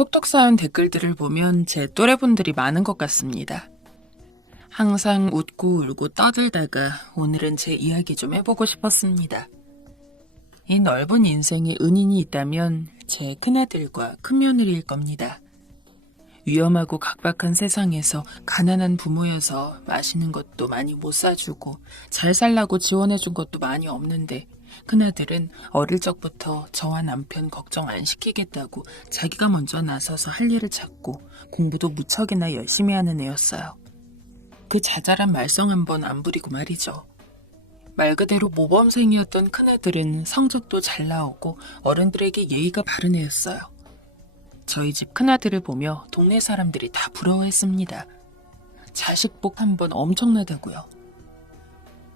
톡톡 쌓인 댓글들을 보면 제 또래분들이 많은 것 같습니다. 항상 웃고 울고 떠들다가 오늘은 제 이야기 좀 해보고 싶었습니다. 이 넓은 인생에 은인이 있다면 제 큰아들과 큰며느리일 겁니다. 위험하고 각박한 세상에서 가난한 부모여서 맛있는 것도 많이 못 사주고 잘 살라고 지원해준 것도 많이 없는데 큰아들은 어릴 적부터 저와 남편 걱정 안 시키겠다고 자기가 먼저 나서서 할 일을 찾고 공부도 무척이나 열심히 하는 애였어요. 그 자잘한 말썽 한번 안 부리고 말이죠. 말 그대로 모범생이었던 큰아들은 성적도 잘 나오고 어른들에게 예의가 바른 애였어요. 저희 집 큰아들을 보며 동네 사람들이 다 부러워했습니다. 자식복 한번 엄청나다고요.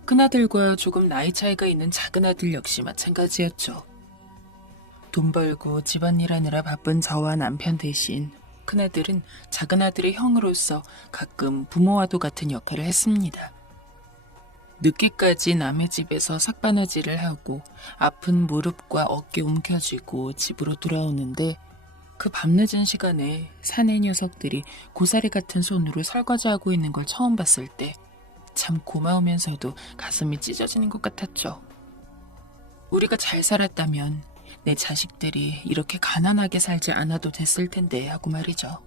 큰아들과 조금 나이 차이가 있는 작은아들 역시 마찬가지였죠. 돈 벌고 집안일 하느라 바쁜 저와 남편 대신 큰아들은 작은아들의 형으로서 가끔 부모와도 같은 역할을 했습니다. 늦게까지 남의 집에서 삭바느질을 하고 아픈 무릎과 어깨 움켜쥐고 집으로 돌아오는데 그 밤늦은 시간에 사내 녀석들이 고사리 같은 손으로 설거지하고 있는 걸 처음 봤을 때 참 고마우면서도 가슴이 찢어지는 것 같았죠. 우리가 잘 살았다면 내 자식들이 이렇게 가난하게 살지 않아도 됐을 텐데 하고 말이죠.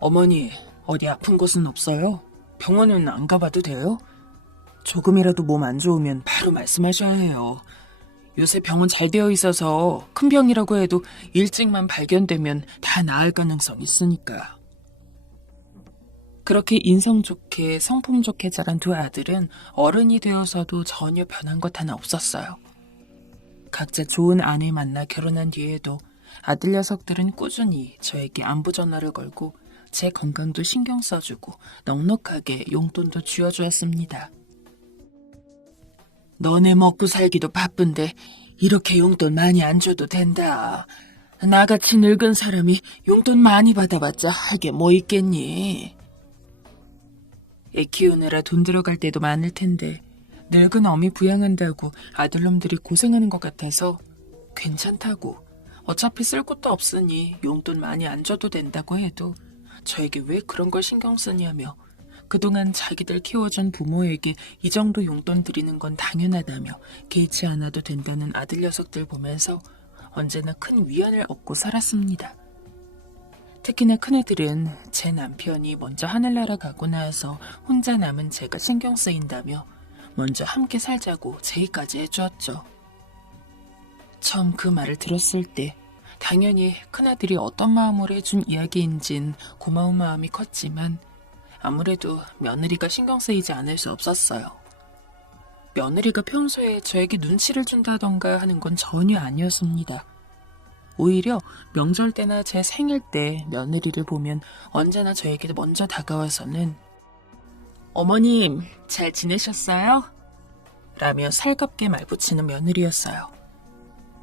어머니, 어디 아픈 곳은 없어요? 병원은 안 가봐도 돼요? 조금이라도 몸 안 좋으면 바로 말씀하셔야 해요. 요새 병원 잘 되어 있어서 큰 병이라고 해도 일찍만 발견되면 다 나을 가능성이 있으니까. 그렇게 인성 좋게 성품 좋게 자란 두 아들은 어른이 되어서도 전혀 변한 것 하나 없었어요. 각자 좋은 아내 만나 결혼한 뒤에도 아들 녀석들은 꾸준히 저에게 안부 전화를 걸고 제 건강도 신경 써주고 넉넉하게 용돈도 쥐어주었습니다. 너네 먹고 살기도 바쁜데 이렇게 용돈 많이 안 줘도 된다. 나같이 늙은 사람이 용돈 많이 받아봤자 할 게 뭐 있겠니? 애 키우느라 돈 들어갈 때도 많을 텐데 늙은 어미 부양한다고 아들놈들이 고생하는 것 같아서 괜찮다고 어차피 쓸 것도 없으니 용돈 많이 안 줘도 된다고 해도 저에게 왜 그런 걸 신경 쓰냐며 그동안 자기들 키워준 부모에게 이 정도 용돈 드리는 건 당연하다며 개의치 않아도 된다는 아들 녀석들 보면서 언제나 큰 위안을 얻고 살았습니다. 특히나 큰애들은 제 남편이 먼저 하늘나라 가고 나서 혼자 남은 제가 신경 쓰인다며 먼저 함께 살자고 제의까지 해주었죠. 처음 그 말을 들었을 때 당연히 큰아들이 어떤 마음으로 해준 이야기인진 고마운 마음이 컸지만 아무래도 며느리가 신경 쓰이지 않을 수 없었어요. 며느리가 평소에 저에게 눈치를 준다던가 하는 건 전혀 아니었습니다. 오히려 명절 때나 제 생일 때 며느리를 보면 언제나 저에게 먼저 다가와서는 어머님, 잘 지내셨어요? 라며 살갑게 말붙이는 며느리였어요.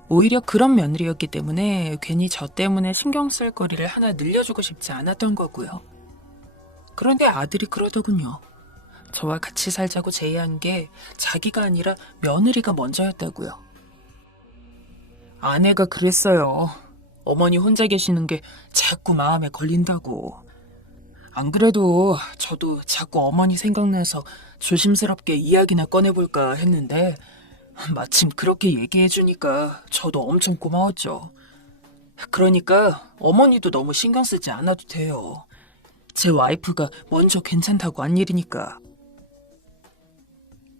오히려 그런 며느리였기 때문에 괜히 저 때문에 신경 쓸 거리를 하나 늘려주고 싶지 않았던 거고요. 그런데 아들이 그러더군요. 저와 같이 살자고 제의한 게 자기가 아니라 며느리가 먼저였다고요. 아내가 그랬어요. 어머니 혼자 계시는 게 자꾸 마음에 걸린다고. 안 그래도 저도 자꾸 어머니 생각나서 조심스럽게 이야기나 꺼내볼까 했는데 마침 그렇게 얘기해주니까 저도 엄청 고마웠죠. 그러니까 어머니도 너무 신경 쓰지 않아도 돼요. 제 와이프가 먼저 괜찮다고 한 일이니까.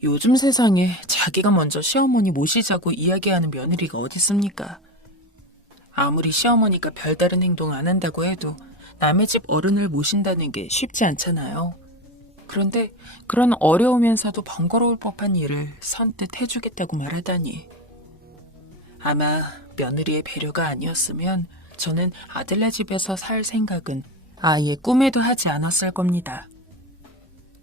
요즘 세상에 자기가 먼저 시어머니 모시자고 이야기하는 며느리가 어디 있습니까? 아무리 시어머니가 별다른 행동 안 한다고 해도 남의 집 어른을 모신다는 게 쉽지 않잖아요. 그런데 그런 어려우면서도 번거로울 법한 일을 선뜻 해주겠다고 말하다니. 아마 며느리의 배려가 아니었으면 저는 아들네 집에서 살 생각은 아예 꿈에도 하지 않았을 겁니다.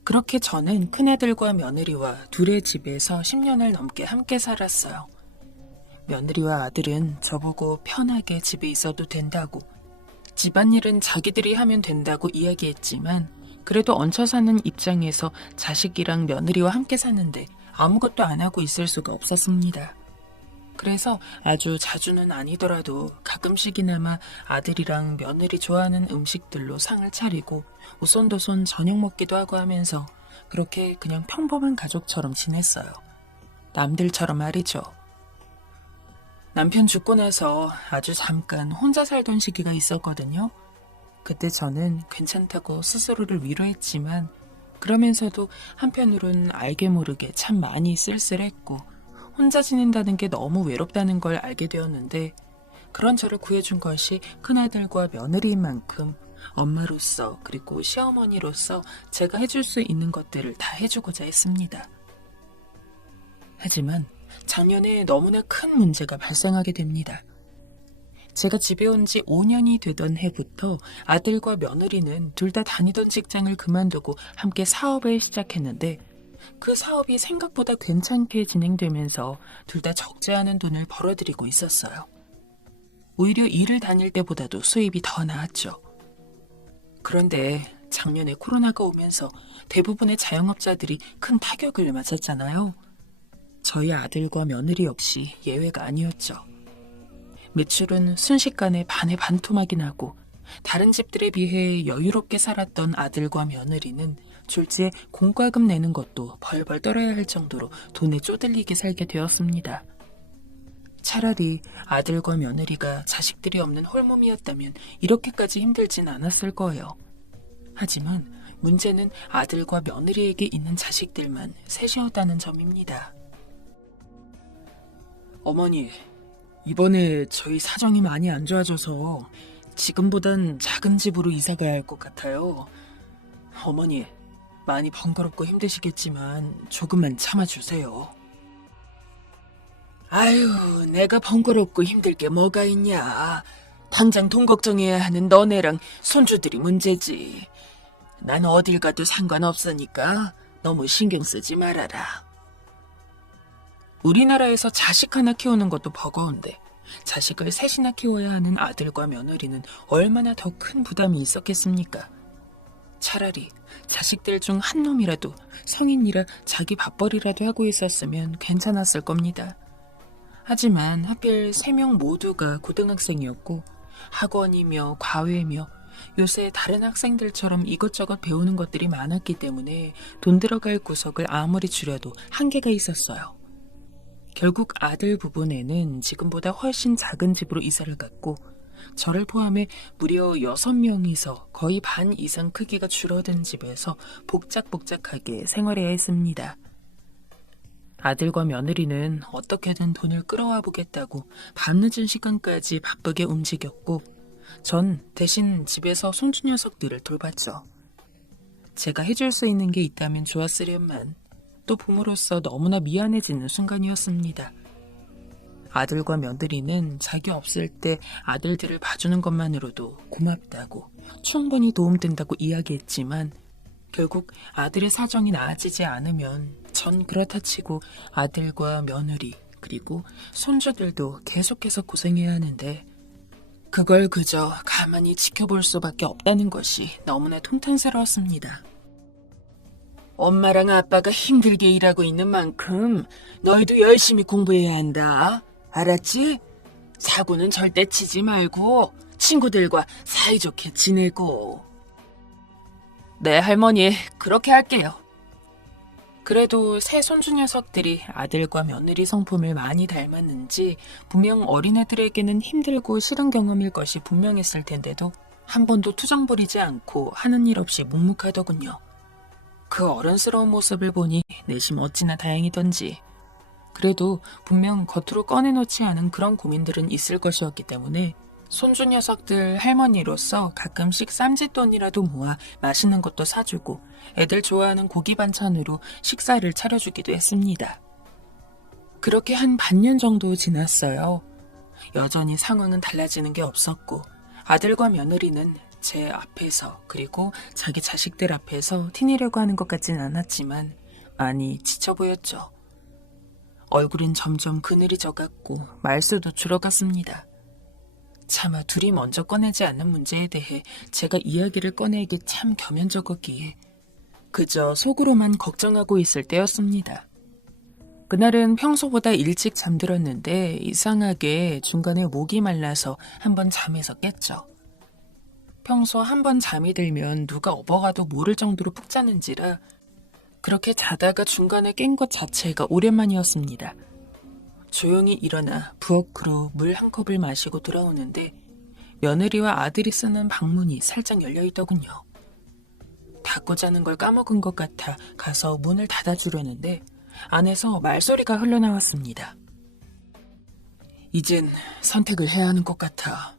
그렇게 저는 큰아들과 며느리와 둘의 집에서 10년을 넘게 함께 살았어요. 며느리와 아들은 저보고 편하게 집에 있어도 된다고, 집안일은 자기들이 하면 된다고 이야기했지만 그래도 얹혀 사는 입장에서 자식이랑 며느리와 함께 사는데 아무것도 안 하고 있을 수가 없었습니다. 그래서 아주 자주는 아니더라도 가끔씩이나마 아들이랑 며느리 좋아하는 음식들로 상을 차리고 오손도손 저녁 먹기도 하고 하면서 그렇게 그냥 평범한 가족처럼 지냈어요. 남들처럼 말이죠. 남편 죽고 나서 아주 잠깐 혼자 살던 시기가 있었거든요. 그때 저는 괜찮다고 스스로를 위로했지만 그러면서도 한편으론 알게 모르게 참 많이 쓸쓸했고 혼자 지낸다는 게 너무 외롭다는 걸 알게 되었는데 그런 저를 구해준 것이 큰아들과 며느리인 만큼 엄마로서 그리고 시어머니로서 제가 해줄 수 있는 것들을 다 해주고자 했습니다. 하지만 작년에 너무나 큰 문제가 발생하게 됩니다. 제가 집에 온 지 5년이 되던 해부터 아들과 며느리는 둘 다 다니던 직장을 그만두고 함께 사업을 시작했는데 그 사업이 생각보다 괜찮게 진행되면서 둘 다 적지 않은 돈을 벌어들이고 있었어요. 오히려 일을 다닐 때보다도 수입이 더 나았죠. 그런데 작년에 코로나가 오면서 대부분의 자영업자들이 큰 타격을 맞았잖아요. 저희 아들과 며느리 역시 예외가 아니었죠. 매출은 순식간에 반의 반토막이 나고 다른 집들에 비해 여유롭게 살았던 아들과 며느리는 졸지에 공과금 내는 것도 벌벌 떨어야 할 정도로 돈에 쪼들리게 살게 되었습니다. 차라리 아들과 며느리가 자식들이 없는 홀몸이었다면 이렇게까지 힘들진 않았을 거예요. 하지만 문제는 아들과 며느리에게 있는 자식들만 셋이었다는 점입니다. 어머니, 이번에 저희 사정이 많이 안 좋아져서 지금보단 작은 집으로 이사 가야 할 것 같아요. 어머니, 많이 번거롭고 힘드시겠지만 조금만 참아주세요. 아유, 내가 번거롭고 힘들 게 뭐가 있냐. 당장 돈 걱정해야 하는 너네랑 손주들이 문제지. 난 어딜 가도 상관없으니까 너무 신경 쓰지 말아라. 우리나라에서 자식 하나 키우는 것도 버거운데 자식을 셋이나 키워야 하는 아들과 며느리는 얼마나 더 큰 부담이 있었겠습니까? 차라리 자식들 중 한 놈이라도 성인이라 자기 밥벌이라도 하고 있었으면 괜찮았을 겁니다. 하지만 하필 3명 모두가 고등학생이었고 학원이며 과외며 요새 다른 학생들처럼 이것저것 배우는 것들이 많았기 때문에 돈 들어갈 구석을 아무리 줄여도 한계가 있었어요. 결국 아들 부부네는 지금보다 훨씬 작은 집으로 이사를 갔고 저를 포함해 무려 6명이서 거의 반 이상 크기가 줄어든 집에서 복작복작하게 생활해야 했습니다. 아들과 며느리는 어떻게든 돈을 끌어와 보겠다고 밤늦은 시간까지 바쁘게 움직였고 전 대신 집에서 손주 녀석들을 돌봤죠. 제가 해줄 수 있는 게 있다면 좋았으련만 또 부모로서 너무나 미안해지는 순간이었습니다. 아들과 며느리는 자기 없을 때 아들들을 봐주는 것만으로도 고맙다고 충분히 도움된다고 이야기했지만 결국 아들의 사정이 나아지지 않으면 전 그렇다 치고 아들과 며느리 그리고 손주들도 계속해서 고생해야 하는데 그걸 그저 가만히 지켜볼 수밖에 없다는 것이 너무나 통탄스러웠습니다. 엄마랑 아빠가 힘들게 일하고 있는 만큼 너희도 열심히 공부해야 한다. 알았지? 사고는 절대 치지 말고 친구들과 사이좋게 지내고. 네, 할머니. 그렇게 할게요. 그래도 새 손주 녀석들이 아들과 며느리 성품을 많이 닮았는지 분명 어린애들에게는 힘들고 싫은 경험일 것이 분명했을 텐데도 한 번도 투정 부리지 않고 하는 일 없이 묵묵하더군요. 그 어른스러운 모습을 보니 내심 어찌나 다행이던지. 그래도 분명 겉으로 꺼내놓지 않은 그런 고민들은 있을 것이었기 때문에 손주 녀석들 할머니로서 가끔씩 쌈짓돈이라도 모아 맛있는 것도 사주고 애들 좋아하는 고기 반찬으로 식사를 차려주기도 했습니다. 그렇게 한 반년 정도 지났어요. 여전히 상황은 달라지는 게 없었고 아들과 며느리는 제 앞에서 그리고 자기 자식들 앞에서 티내려고 하는 것 같진 않았지만 많이 지쳐 보였죠. 얼굴은 점점 그늘이 져갔고 말수도 줄어갔습니다. 차마 둘이 먼저 꺼내지 않는 문제에 대해 제가 이야기를 꺼내기 참 겸연쩍었기에 그저 속으로만 걱정하고 있을 때였습니다. 그날은 평소보다 일찍 잠들었는데 이상하게 중간에 목이 말라서 한번 잠에서 깼죠. 평소 한번 잠이 들면 누가 업어가도 모를 정도로 푹 자는지라 그렇게 자다가 중간에 깬 것 자체가 오랜만이었습니다. 조용히 일어나 부엌으로 물 한 컵을 마시고 돌아오는데 며느리와 아들이 쓰는 방문이 살짝 열려있더군요. 닫고 자는 걸 까먹은 것 같아 가서 문을 닫아주려는데 안에서 말소리가 흘러나왔습니다. 이젠 선택을 해야 하는 것 같아.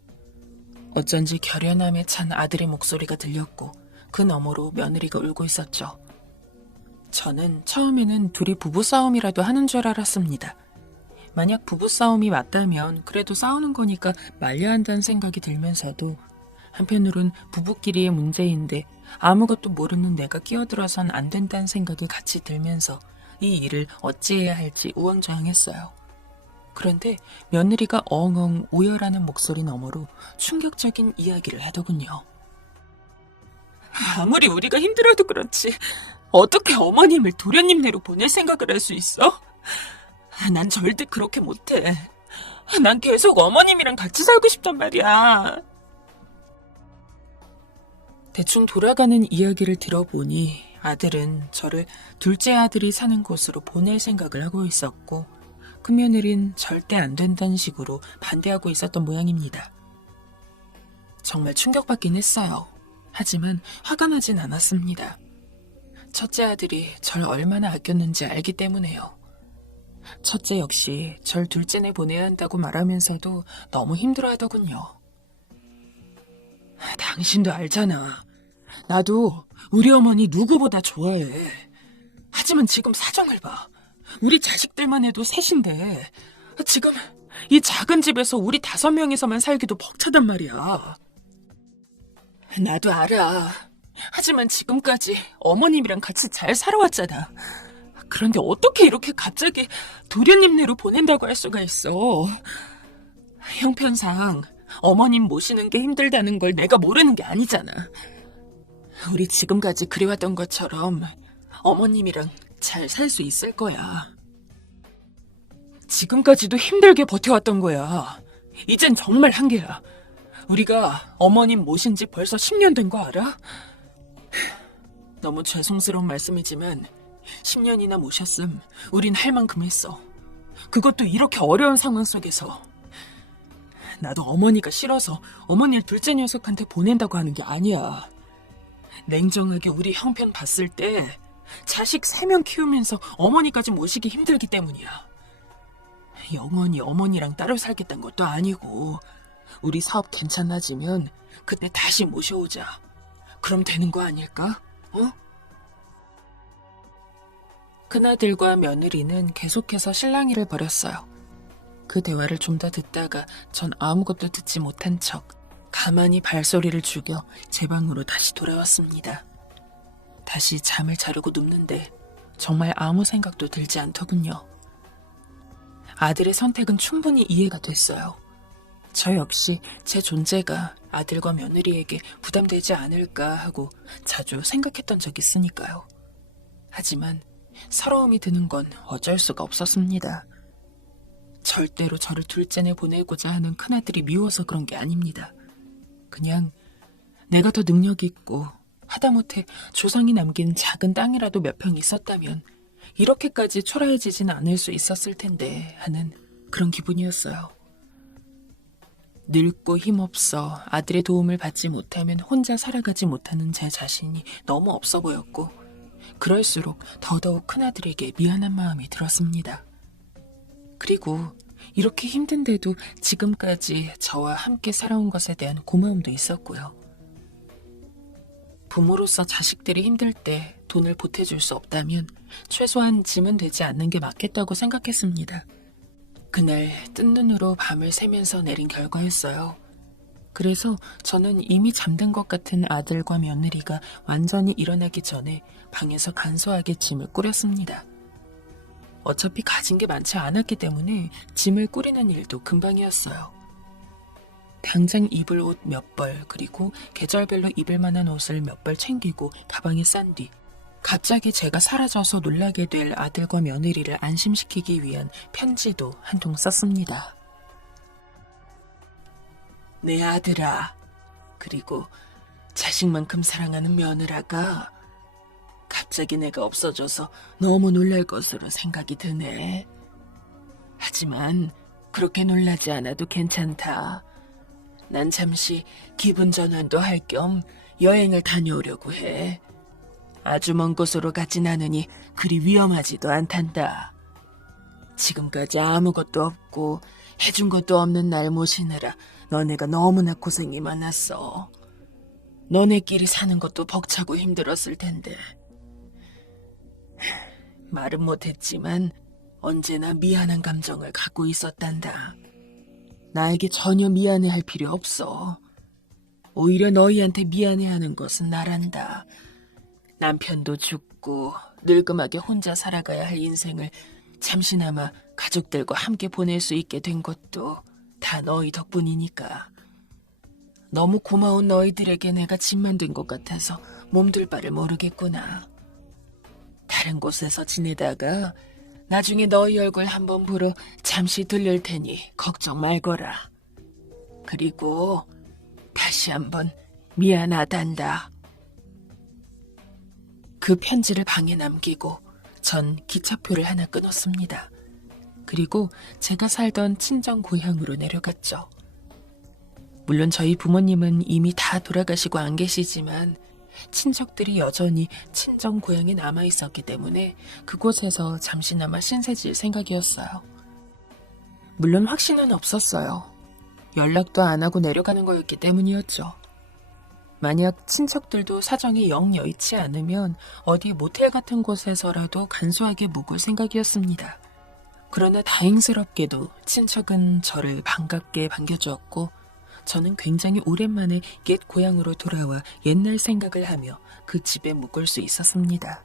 어쩐지 결연함에 찬 아들의 목소리가 들렸고 그 너머로 며느리가 울고 있었죠. 저는 처음에는 둘이 부부싸움이라도 하는 줄 알았습니다. 만약 부부싸움이 맞다면 그래도 싸우는 거니까 말려야 한다는 생각이 들면서도 한편으론 부부끼리의 문제인데 아무것도 모르는 내가 끼어들어선 안 된다는 생각이 같이 들면서 이 일을 어찌해야 할지 우왕좌왕했어요. 그런데 며느리가 엉엉 오열하는 목소리 너머로 충격적인 이야기를 하더군요. 아무리 우리가 힘들어도 그렇지 어떻게 어머님을 도련님네로 보낼 생각을 할 수 있어? 난 절대 그렇게 못해. 난 계속 어머님이랑 같이 살고 싶단 말이야. 대충 돌아가는 이야기를 들어보니 아들은 저를 둘째 아들이 사는 곳으로 보낼 생각을 하고 있었고 그 며느린 절대 안 된다는 식으로 반대하고 있었던 모양입니다. 정말 충격받긴 했어요. 하지만 화가 나진 않았습니다. 첫째 아들이 절 얼마나 아꼈는지 알기 때문에요. 첫째 역시 절 둘째네 보내야 한다고 말하면서도 너무 힘들어하더군요. 당신도 알잖아. 나도 우리 어머니 누구보다 좋아해. 하지만 지금 사정을 봐. 우리 자식들만 해도 셋인데 지금 이 작은 집에서 우리 5명이서만 살기도 벅차단 말이야. 나도 알아. 하지만 지금까지 어머님이랑 같이 잘 살아왔잖아. 그런데 어떻게 이렇게 갑자기 도련님네로 보낸다고 할 수가 있어. 형편상 어머님 모시는 게 힘들다는 걸 내가 모르는 게 아니잖아. 우리 지금까지 그래왔던 것처럼 어머님이랑 잘 살 수 있을 거야. 지금까지도 힘들게 버텨왔던 거야. 이젠 정말 한계야. 우리가 어머님 모신 지 벌써 10년 된 거 알아? 너무 죄송스러운 말씀이지만 10년이나 모셨음 우린 할 만큼 했어. 그것도 이렇게 어려운 상황 속에서. 나도 어머니가 싫어서 어머니를 둘째 녀석한테 보낸다고 하는 게 아니야. 냉정하게 우리 형편 봤을 때 자식 3명 키우면서 어머니까지 모시기 힘들기 때문이야. 영원히 어머니랑 따로 살겠다는 것도 아니고 우리 사업 괜찮아지면 그때 다시 모셔오자. 그럼 되는 거 아닐까? 어? 큰아들과 며느리는 계속해서 실랑이를 벌였어요. 그 대화를 좀 더 듣다가 전 아무것도 듣지 못한 척 가만히 발소리를 죽여 제 방으로 다시 돌아왔습니다. 다시 잠을 자려고 눕는데 정말 아무 생각도 들지 않더군요. 아들의 선택은 충분히 이해가 됐어요. 저 역시 제 존재가 아들과 며느리에게 부담되지 않을까 하고 자주 생각했던 적이 있으니까요. 하지만 서러움이 드는 건 어쩔 수가 없었습니다. 절대로 저를 둘째내 보내고자 하는 큰아들이 미워서 그런 게 아닙니다. 그냥 내가 더 능력이 있고 하다못해 조상이 남긴 작은 땅이라도 몇 평 있었다면 이렇게까지 초라해지진 않을 수 있었을 텐데 하는 그런 기분이었어요. 늙고 힘없어 아들의 도움을 받지 못하면 혼자 살아가지 못하는 제 자신이 너무 없어 보였고 그럴수록 더더욱 큰아들에게 미안한 마음이 들었습니다. 그리고 이렇게 힘든데도 지금까지 저와 함께 살아온 것에 대한 고마움도 있었고요. 부모로서 자식들이 힘들 때 돈을 보태줄 수 없다면 최소한 짐은 되지 않는 게 맞겠다고 생각했습니다. 그날 뜬 눈으로 밤을 새면서 내린 결과였어요. 그래서 저는 이미 잠든 것 같은 아들과 며느리가 완전히 일어나기 전에 방에서 간소하게 짐을 꾸렸습니다. 어차피 가진 게 많지 않았기 때문에 짐을 꾸리는 일도 금방이었어요. 당장 입을 옷 몇 벌 그리고 계절별로 입을 만한 옷을 몇 벌 챙기고 가방에 싼 뒤 갑자기 제가 사라져서 놀라게 될 아들과 며느리를 안심시키기 위한 편지도 한 통 썼습니다. 내 아들아, 그리고 자식만큼 사랑하는 며느라가 갑자기 내가 없어져서 너무 놀랄 것으로 생각이 드네. 하지만 그렇게 놀라지 않아도 괜찮다. 난 잠시 기분 전환도 할 겸 여행을 다녀오려고 해. 아주 먼 곳으로 가진 않으니 그리 위험하지도 않단다. 지금까지 아무것도 없고 해준 것도 없는 날 모시느라 너네가 너무나 고생이 많았어. 너네끼리 사는 것도 벅차고 힘들었을 텐데. 말은 못했지만 언제나 미안한 감정을 갖고 있었단다. 나에게 전혀 미안해할 필요 없어. 오히려 너희한테 미안해하는 것은 나란다. 남편도 죽고 늙음하게 혼자 살아가야 할 인생을 잠시나마 가족들과 함께 보낼 수 있게 된 것도 다 너희 덕분이니까. 너무 고마운 너희들에게 내가 짐만 된 것 같아서 몸둘 바를 모르겠구나. 다른 곳에서 지내다가 나중에 너희 얼굴 한번 보러 잠시 들릴 테니 걱정 말거라. 그리고 다시 한번 미안하단다. 그 편지를 방에 남기고 전 기차표를 하나 끊었습니다. 그리고 제가 살던 친정 고향으로 내려갔죠. 물론 저희 부모님은 이미 다 돌아가시고 안 계시지만 친척들이 여전히 친정 고향에 남아 있었기 때문에 그곳에서 잠시나마 신세질 생각이었어요. 물론 확신은 없었어요. 연락도 안 하고 내려가는 거였기 때문이었죠. 만약 친척들도 사정이 영 여의치 않으면 어디 모텔 같은 곳에서라도 간소하게 묵을 생각이었습니다. 그러나 다행스럽게도 친척은 저를 반갑게 반겨주었고 저는 굉장히 오랜만에 옛 고향으로 돌아와 옛날 생각을 하며 그 집에 묵을 수 있었습니다.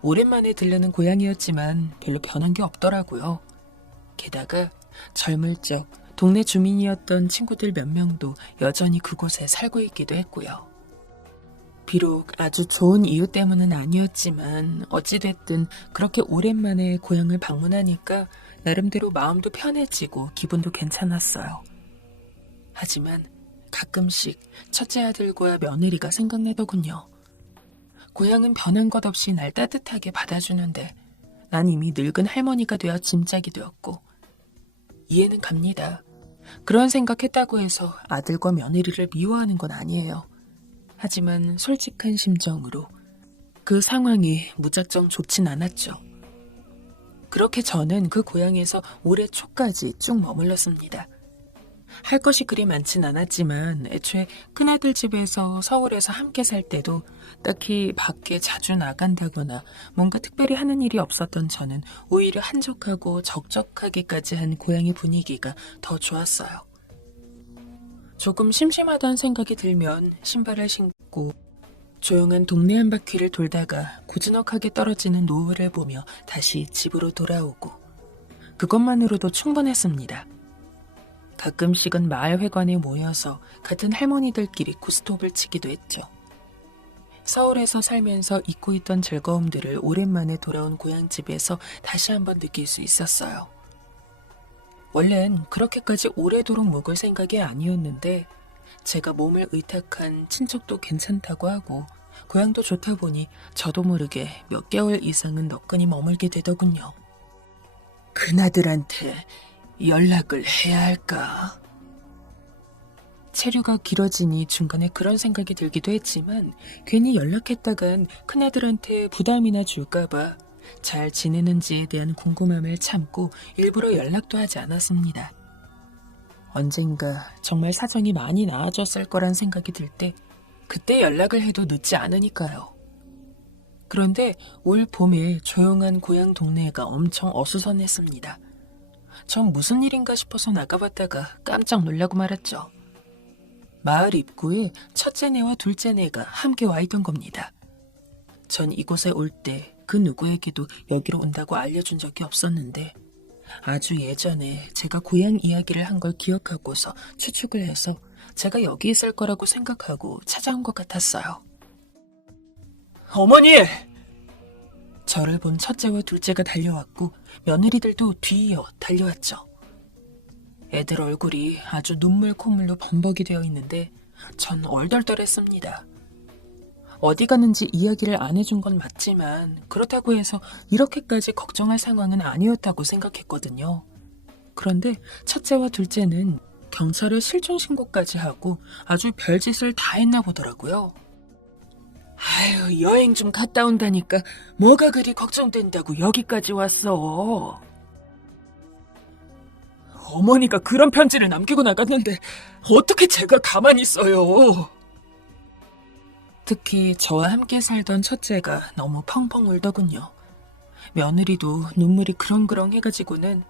오랜만에 들르는 고향이었지만 별로 변한 게 없더라고요. 게다가 젊을 적 동네 주민이었던 친구들 몇 명도 여전히 그곳에 살고 있기도 했고요. 비록 아주 좋은 이유 때문은 아니었지만 어찌됐든 그렇게 오랜만에 고향을 방문하니까 나름대로 마음도 편해지고 기분도 괜찮았어요. 하지만 가끔씩 첫째 아들과 며느리가 생각나더군요. 고향은 변한 것 없이 날 따뜻하게 받아주는데 난 이미 늙은 할머니가 되어 짐짝이 되었고 이해는 갑니다. 그런 생각했다고 해서 아들과 며느리를 미워하는 건 아니에요. 하지만 솔직한 심정으로 그 상황이 무작정 좋진 않았죠. 그렇게 저는 그 고향에서 올해 초까지 쭉 머물렀습니다. 할 것이 그리 많진 않았지만 애초에 큰아들 집에서 서울에서 함께 살 때도 딱히 밖에 자주 나간다거나 뭔가 특별히 하는 일이 없었던 저는 오히려 한적하고 적적하기까지 한 고향의 분위기가 더 좋았어요. 조금 심심하다는 생각이 들면 신발을 신고 조용한 동네 한 바퀴를 돌다가 고즈넉하게 떨어지는 노을을 보며 다시 집으로 돌아오고 그것만으로도 충분했습니다. 가끔씩은 마을 회관에 모여서 같은 할머니들끼리 고스톱을 치기도 했죠. 서울에서 살면서 잊고 있던 즐거움들을 오랜만에 돌아온 고향집에서 다시 한번 느낄 수 있었어요. 원래는 그렇게까지 오래도록 묵을 생각이 아니었는데 제가 몸을 의탁한 친척도 괜찮다고 하고 고향도 좋다 보니 저도 모르게 몇 개월 이상은 너끈히 머물게 되더군요. 큰아들한테 연락을 해야 할까? 체류가 길어지니 중간에 그런 생각이 들기도 했지만 괜히 연락했다간 큰아들한테 부담이나 줄까봐 잘 지내는지에 대한 궁금함을 참고 일부러 연락도 하지 않았습니다. 언젠가 정말 사정이 많이 나아졌을 거란 생각이 들 때 그때 연락을 해도 늦지 않으니까요. 그런데 올 봄에 조용한 고향 동네가 엄청 어수선했습니다. 전 무슨 일인가 싶어서 나가봤다가 깜짝 놀라고 말았죠. 마을 입구에 첫째네와 둘째네가 함께 와 있던 겁니다. 전 이곳에 올 때 그 누구에게도 여기로 온다고 알려준 적이 없었는데 아주 예전에 제가 고향 이야기를 한 걸 기억하고서 추측을 해서 제가 여기 있을 거라고 생각하고 찾아온 것 같았어요. 어머니! 저를 본 첫째와 둘째가 달려왔고 며느리들도 뒤이어 달려왔죠. 애들 얼굴이 아주 눈물 콧물로 범벅이 되어 있는데 전 얼떨떨했습니다. 어디 가는지 이야기를 안 해준 건 맞지만 그렇다고 해서 이렇게까지 걱정할 상황은 아니었다고 생각했거든요. 그런데 첫째와 둘째는 경찰에 실종 신고까지 하고 아주 별짓을 다 했나 보더라고요. 아유, 여행 좀 갔다 온다니까 뭐가 그리 걱정된다고 여기까지 왔어. 어머니가 그런 편지를 남기고 나갔는데 어떻게 제가 가만히 있어요. 특히 저와 함께 살던 첫째가 너무 펑펑 울더군요. 며느리도 눈물이 그렁그렁 해가지고는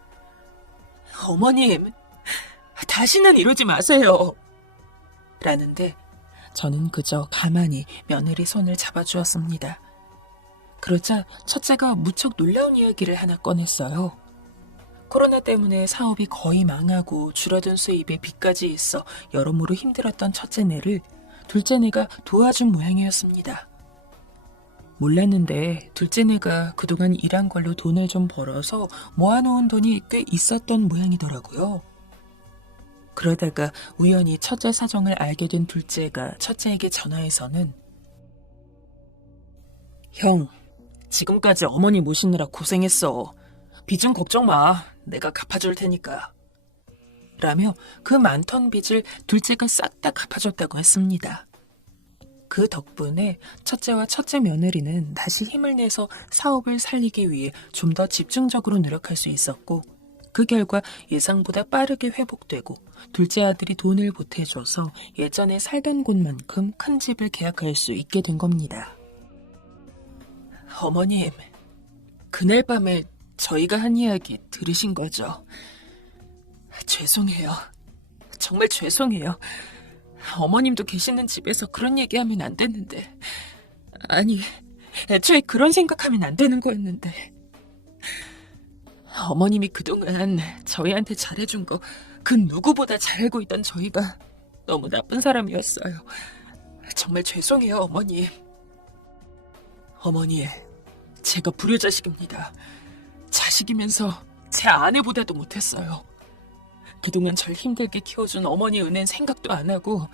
어머님, 다시는 이러지 마세요. 라는데 저는 그저 가만히 며느리 손을 잡아주었습니다. 그러자 첫째가 무척 놀라운 이야기를 하나 꺼냈어요. 코로나 때문에 사업이 거의 망하고 줄어든 수입에 빚까지 있어 여러모로 힘들었던 첫째네를 둘째네가 도와준 모양이었습니다. 몰랐는데 둘째네가 그동안 일한 걸로 돈을 좀 벌어서 모아놓은 돈이 꽤 있었던 모양이더라고요. 그러다가 우연히 첫째 사정을 알게 된 둘째가 첫째에게 전화해서는 형, 지금까지 어머니 모시느라 고생했어. 빚은 걱정 마. 내가 갚아줄 테니까. 라며 그 많던 빚을 둘째가 싹 다 갚아줬다고 했습니다. 그 덕분에 첫째와 첫째 며느리는 다시 힘을 내서 사업을 살리기 위해 좀 더 집중적으로 노력할 수 있었고 그 결과 예상보다 빠르게 회복되고 둘째 아들이 돈을 보태줘서 예전에 살던 곳만큼 큰 집을 계약할 수 있게 된 겁니다. 어머님, 그날 밤에 저희가 한 이야기 들으신 거죠? 죄송해요. 정말 죄송해요. 어머님도 계시는 집에서 그런 얘기하면 안 됐는데. 아니, 애초에 그런 생각하면 안 되는 거였는데. 어머님이 그동안 저희한테 잘해준 거 그 누구보다 잘 알고 있던 저희가 너무 나쁜 사람이었어요. 정말 죄송해요, 어머니. 어머니, 제가 불효자식입니다. 자식이면서 제 아내보다도 못했어요. 그동안 절 힘들게 키워준 어머니 은혜는 생각도 안 하고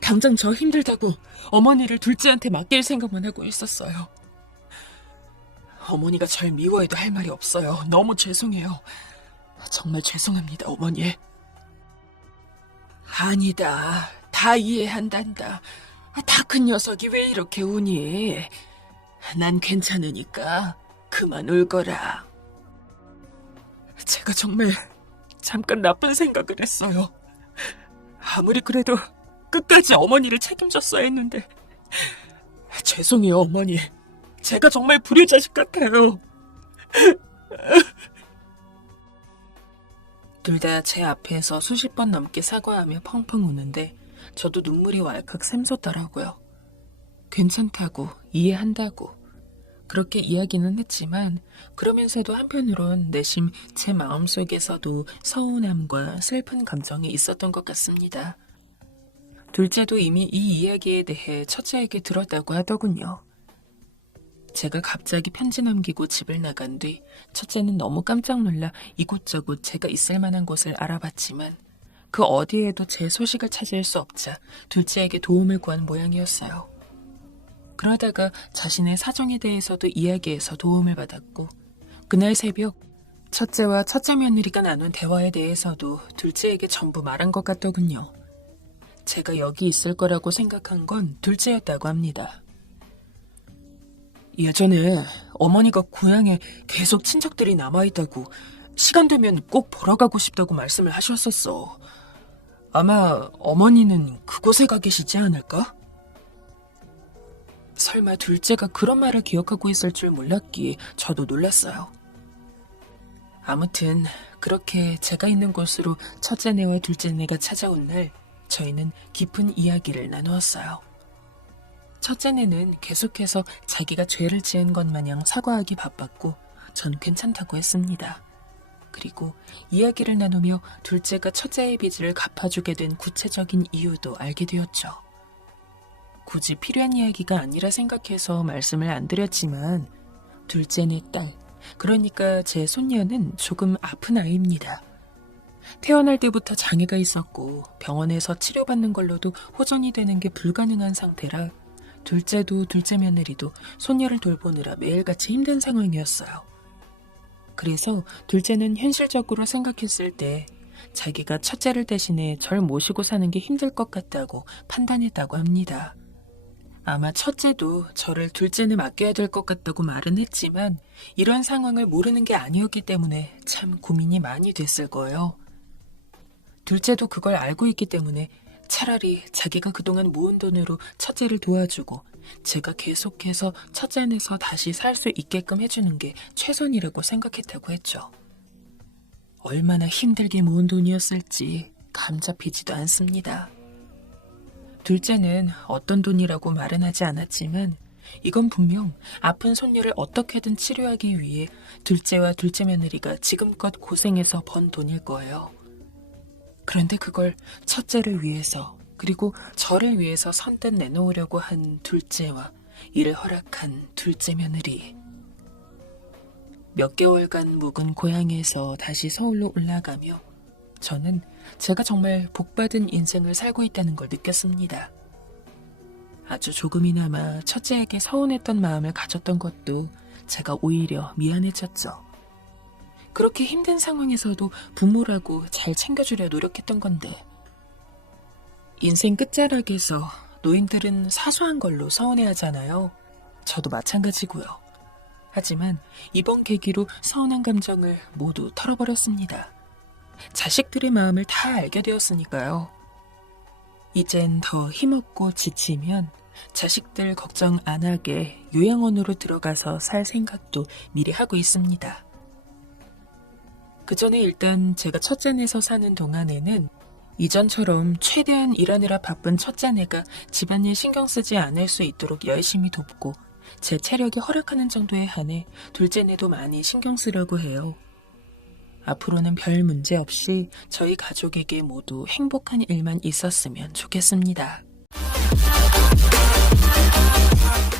당장 저 힘들다고 어머니를 둘째한테 맡길 생각만 하고 있었어요. 어머니가 절 미워해도 할 말이 없어요. 너무 죄송해요. 정말 죄송합니다, 어머니. 아니다. 다 이해한단다. 다 큰 녀석이 왜 이렇게 우니? 난 괜찮으니까 그만 울거라. 제가 정말 잠깐 나쁜 생각을 했어요. 아무리 그래도 끝까지 어머니를 책임졌어야 했는데. 죄송해요, 어머니. 제가 정말 불효자식 같아요. 둘 다 제 앞에서 수십 번 넘게 사과하며 펑펑 우는데 저도 눈물이 왈칵 샘솟더라고요. 괜찮다고, 이해한다고 그렇게 이야기는 했지만 그러면서도 한편으론 내심 제 마음속에서도 서운함과 슬픈 감정이 있었던 것 같습니다. 둘째도 이미 이 이야기에 대해 첫째에게 들었다고 하더군요. 제가 갑자기 편지 남기고 집을 나간 뒤 첫째는 너무 깜짝 놀라 이곳저곳 제가 있을 만한 곳을 알아봤지만 그 어디에도 제 소식을 찾을 수 없자 둘째에게 도움을 구한 모양이었어요. 그러다가 자신의 사정에 대해서도 이야기해서 도움을 받았고 그날 새벽 첫째와 첫째 며느리가 나눈 대화에 대해서도 둘째에게 전부 말한 것 같더군요. 제가 여기 있을 거라고 생각한 건 둘째였다고 합니다. 예전에 어머니가 고향에 계속 친척들이 남아있다고 시간 되면 꼭 보러 가고 싶다고 말씀을 하셨었어. 아마 어머니는 그곳에 가 계시지 않을까? 설마 둘째가 그런 말을 기억하고 있을 줄 몰랐기에 저도 놀랐어요. 아무튼 그렇게 제가 있는 곳으로 첫째네와 둘째네가 찾아온 날 저희는 깊은 이야기를 나누었어요. 첫째네는 계속해서 자기가 죄를 지은 것 마냥 사과하기 바빴고 전 괜찮다고 했습니다. 그리고 이야기를 나누며 둘째가 첫째의 빚을 갚아주게 된 구체적인 이유도 알게 되었죠. 굳이 필요한 이야기가 아니라 생각해서 말씀을 안 드렸지만 둘째네 딸, 그러니까 제 손녀는 조금 아픈 아이입니다. 태어날 때부터 장애가 있었고 병원에서 치료받는 걸로도 호전이 되는 게 불가능한 상태라 둘째도 둘째 며느리도 손녀를 돌보느라 매일같이 힘든 상황이었어요. 그래서 둘째는 현실적으로 생각했을 때 자기가 첫째를 대신해 절 모시고 사는 게 힘들 것 같다고 판단했다고 합니다. 아마 첫째도 저를 둘째는 맡겨야 될 것 같다고 말은 했지만 이런 상황을 모르는 게 아니었기 때문에 참 고민이 많이 됐을 거예요. 둘째도 그걸 알고 있기 때문에 차라리 자기가 그동안 모은 돈으로 첫째를 도와주고 제가 계속해서 첫째 안에서 다시 살 수 있게끔 해주는 게 최선이라고 생각했다고 했죠. 얼마나 힘들게 모은 돈이었을지 감 잡히지도 않습니다. 둘째는 어떤 돈이라고 말은 하지 않았지만 이건 분명 아픈 손녀를 어떻게든 치료하기 위해 둘째와 둘째 며느리가 지금껏 고생해서 번 돈일 거예요. 그런데 그걸 첫째를 위해서 그리고 저를 위해서 선뜻 내놓으려고 한 둘째와 이를 허락한 둘째 며느리. 몇 개월간 묵은 고향에서 다시 서울로 올라가며 저는 제가 정말 복받은 인생을 살고 있다는 걸 느꼈습니다. 아주 조금이나마 첫째에게 서운했던 마음을 가졌던 것도 제가 오히려 미안해졌죠. 그렇게 힘든 상황에서도 부모라고 잘 챙겨주려 노력했던 건데 인생 끝자락에서 노인들은 사소한 걸로 서운해하잖아요. 저도 마찬가지고요. 하지만 이번 계기로 서운한 감정을 모두 털어버렸습니다. 자식들의 마음을 다 알게 되었으니까요. 이젠 더 힘없고 지치면 자식들 걱정 안 하게 요양원으로 들어가서 살 생각도 미리 하고 있습니다. 그 전에 일단 제가 첫째네에서 사는 동안에는 이전처럼 최대한 일하느라 바쁜 첫째네가 집안일 신경 쓰지 않을 수 있도록 열심히 돕고 제 체력이 허락하는 정도에 한해 둘째네도 많이 신경 쓰려고 해요. 앞으로는 별 문제 없이 저희 가족에게 모두 행복한 일만 있었으면 좋겠습니다.